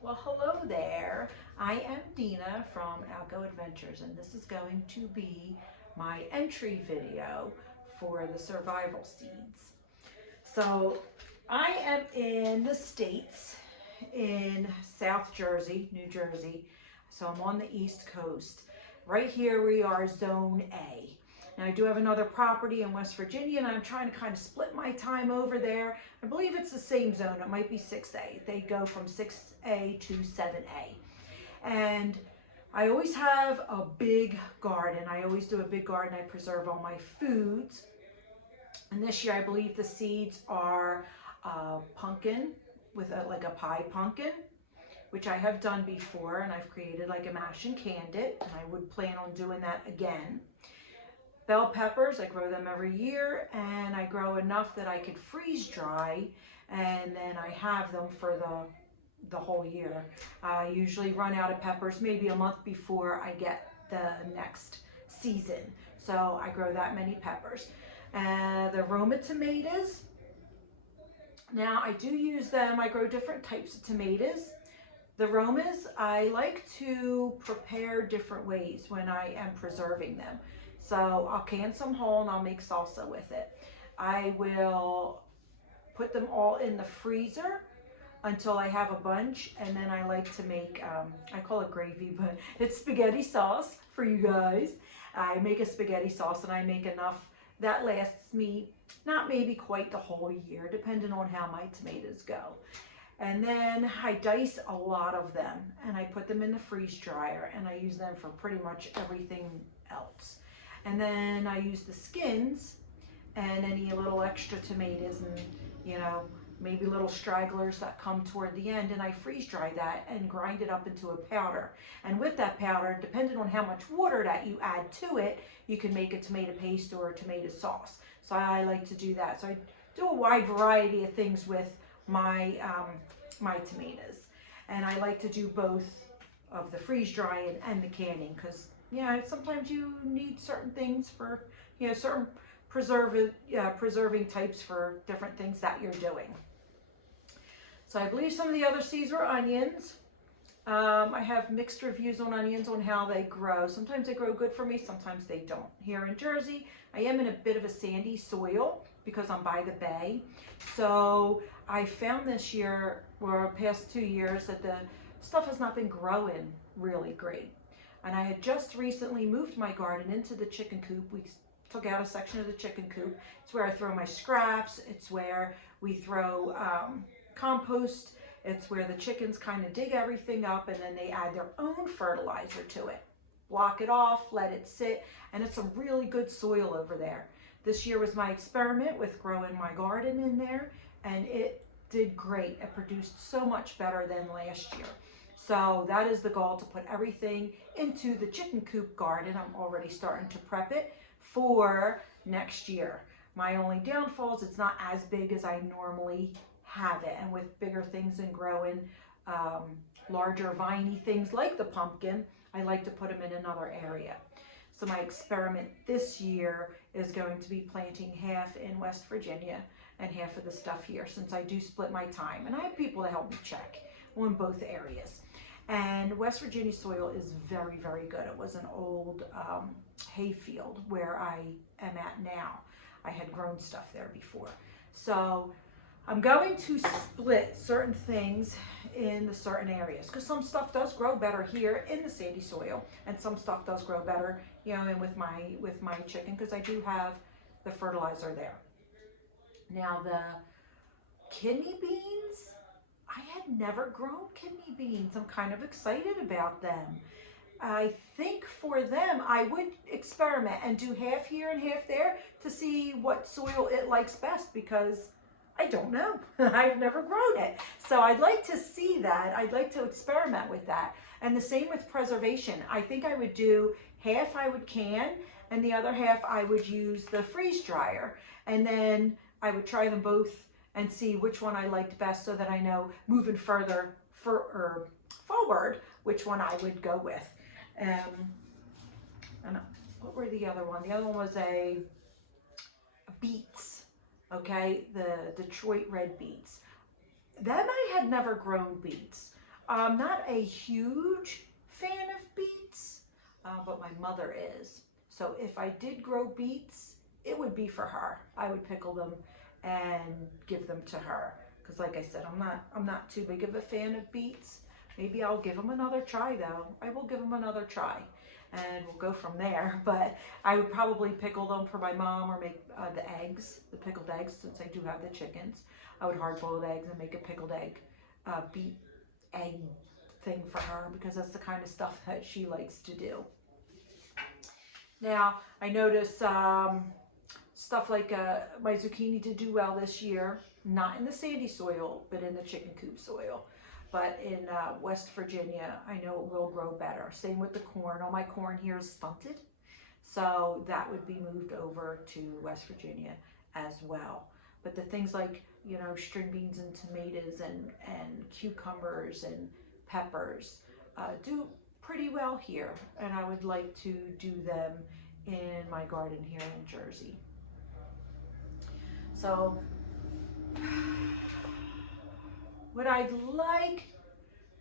Well, hello there. I am Dina from Outgo Adventures, and this is going to be my entry video for the survival seeds. So I am in the States, in South Jersey, New Jersey. So I'm on the East Coast. Right here we are Zone A. Now I do have another property in West Virginia, and I'm trying to kind of split my time over there. I believe it's the same zone. It might be 6A. They go from 6A to 7A. And I always have a big garden. I always do a big garden. I preserve all my foods. And this year I believe the seeds are pumpkin with like a pie pumpkin, which I have done before, and I've created like a mash and canned it, and I would plan on doing that again. Bell peppers, I grow them every year, and I grow enough that I could freeze dry, and then I have them for the whole year. I usually run out of peppers maybe a month before I get the next season, so I grow that many peppers. The Roma tomatoes, now I do use them. I grow different types of tomatoes. The Romas, I like to prepare different ways when I am preserving them. So I'll can some whole and I'll make salsa with it. I will put them all in the freezer until I have a bunch, and then I like to make, I call it gravy, but it's spaghetti sauce for you guys. I make a spaghetti sauce, and I make enough that lasts me not maybe quite the whole year, depending on how my tomatoes go. And then I dice a lot of them, and I put them in the freeze dryer, and I use them for pretty much everything else. And then I use the skins and any little extra tomatoes and, you know, maybe little stragglers that come toward the end, and I freeze dry that and grind it up into a powder. And with that powder, depending on how much water that you add to it, you can make a tomato paste or a tomato sauce. So I like to do that. So I do a wide variety of things with my my tomatoes, and I like to do both of the freeze drying and the canning, because sometimes you need certain things for certain preserving types for different things that you're doing. So I believe some of the other seeds were onions. I have mixed reviews on onions on how they grow. Sometimes they grow good for me, sometimes they don't. Here in Jersey, I am in a bit of a sandy soil because I'm by the bay. So I found this year, or past 2 years, that the stuff has not been growing really great. And I had just recently moved my garden into the chicken coop. We took out a section of the chicken coop. It's where I throw my scraps. It's where we throw compost. It's where the chickens kind of dig everything up, and then they add their own fertilizer to it. Block it off, let it sit, and it's a really good soil over there. This year was my experiment with growing my garden in there, and it did great. It produced so much better than last year. So that is the goal, to put everything into the chicken coop garden. I'm already starting to prep it for next year. My only downfall is it's not as big as I normally have it, and with bigger things and growing larger viney things like the pumpkin, I like to put them in another area. So my experiment this year is going to be planting half in West Virginia and half of the stuff here, since I do split my time, and I have people to help me check on both areas. And West Virginia soil is very, very good. It was an old hay field where I am at now. I had grown stuff there before. So I'm going to split certain things in the certain areas, because some stuff does grow better here in the sandy soil, and some stuff does grow better, and with my chicken, because I do have the fertilizer there. Now the kidney beans, I had never grown kidney beans. I'm kind of excited about them. I think for them, I would experiment and do half here and half there to see what soil it likes best, because I don't know. I've never grown it. So I'd like to see that. I'd like to experiment with that. And the same with preservation. I think I would do half I would can, and the other half I would use the freeze dryer. And then I would try them both and see which one I liked best, so that I know moving further forward which one I would go with. And what were the other one? The other one was a beets. Okay, the Detroit red beets. Them I had never grown beets. I'm not a huge fan of beets, but my mother is. So if I did grow beets, it would be for her. I would pickle them and give them to her. Because like I said, I'm not too big of a fan of beets. Maybe I'll give them another try though. I will give them another try and we'll go from there. But I would probably pickle them for my mom or make the eggs, the pickled eggs, since I do have the chickens. I would hard boil the eggs and make a pickled egg, beet egg thing for her because that's the kind of stuff that she likes to do. Now, I noticed stuff like my zucchini did do well this year, not in the sandy soil, but in the chicken coop soil. But in West Virginia, I know it will grow better. Same with the corn. All my corn here is stunted. So that would be moved over to West Virginia as well. But the things like, you know, string beans and tomatoes and cucumbers and peppers do pretty well here. And I would like to do them in my garden here in Jersey. So what I'd like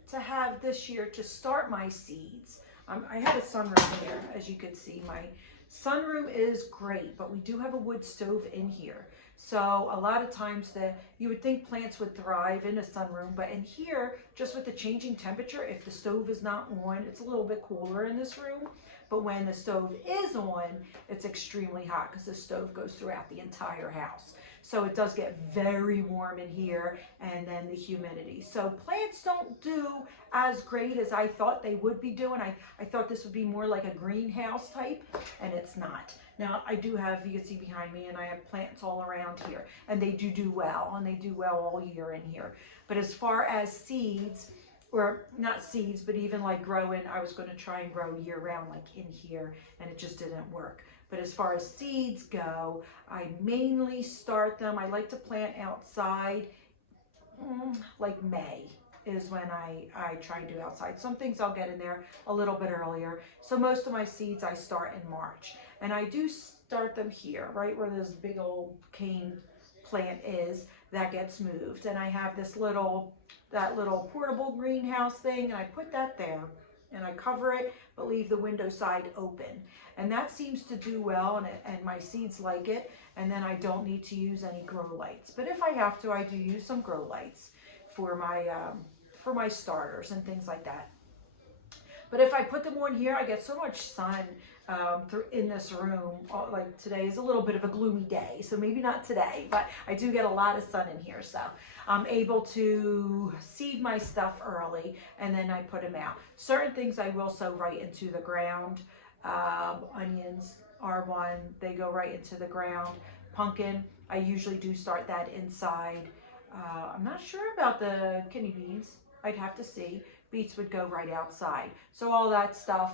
to have this year to start my seeds, I have a sunroom here, as you could see. My sunroom is great, but we do have a wood stove in here. So a lot of times you would think plants would thrive in a sunroom, but in here, just with the changing temperature, if the stove is not on, it's a little bit cooler in this room. But when the stove is on, it's extremely hot because the stove goes throughout the entire house. So it does get very warm in here, and then the humidity. So plants don't do as great as I thought they would be doing. I thought this would be more like a greenhouse type, and it's not. Now I do have, you can see behind me, and I have plants all around here, and they do well, and they do well all year in here. But as far as seeds, or not seeds, but even like growing, I was going to try and grow year round like in here, and it just didn't work. But as far as seeds go, I mainly start them. I like to plant outside, like May is when I try and do outside. Some things I'll get in there a little bit earlier. So most of my seeds I start in March. And I do start them here, right where this big old cane plant is, that gets moved. And I have this that little portable greenhouse thing, and I put that there. And I cover it, but leave the window side open. And that seems to do well, and my seeds like it, and then I don't need to use any grow lights. But if I have to, I do use some grow lights for my starters and things like that. But if I put them on here, I get so much sun in this room. Like today is a little bit of a gloomy day, so maybe not today, but I do get a lot of sun in here. So I'm able to seed my stuff early, and then I put them out. Certain things I will sow right into the ground. Onions are one, they go right into the ground. Pumpkin, I usually do start that inside. I'm not sure about the kidney beans. I'd have to see. Beets would go right outside. So all that stuff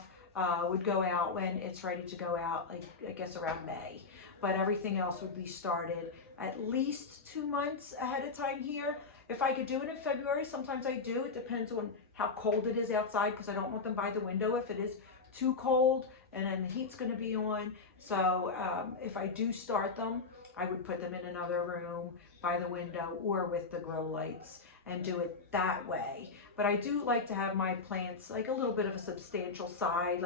would go out when it's ready to go out, like I guess around May. But everything else would be started at least 2 months ahead of time here. If I could do it in February, sometimes I do. It depends on how cold it is outside, because I don't want them by the window if it is too cold, and then the heat's going to be on. So if I do start them, I would put them in another room by the window or with the grow lights and do it that way. But I do like to have my plants like a little bit of a substantial size.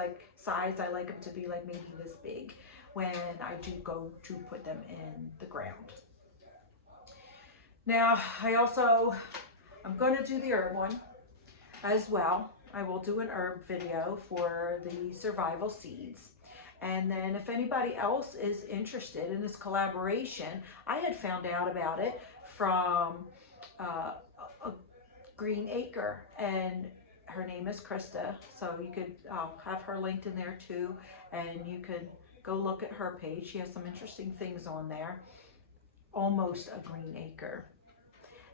I like them to be like maybe this big when I do go to put them in the ground. Now I'm going to do the herb one as well. I will do an herb video for the survival seeds. And then if anybody else is interested in this collaboration, I had found out about it from a Green Acre, and her name is Krista. So you could have her linked in there too, and you could go look at her page. She has some interesting things on there. Almost a Green Acre.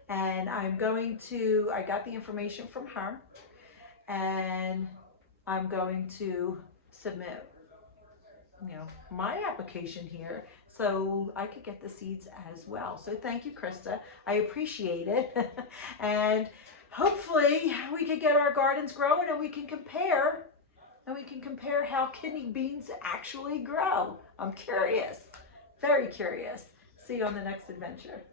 And I got the information from her, and I'm going to submit, my application here so I could get the seeds as well. So thank you, Krista. I appreciate it. And hopefully we can get our gardens growing, and we can compare how kidney beans actually grow. I'm curious, very curious. See you on the next adventure.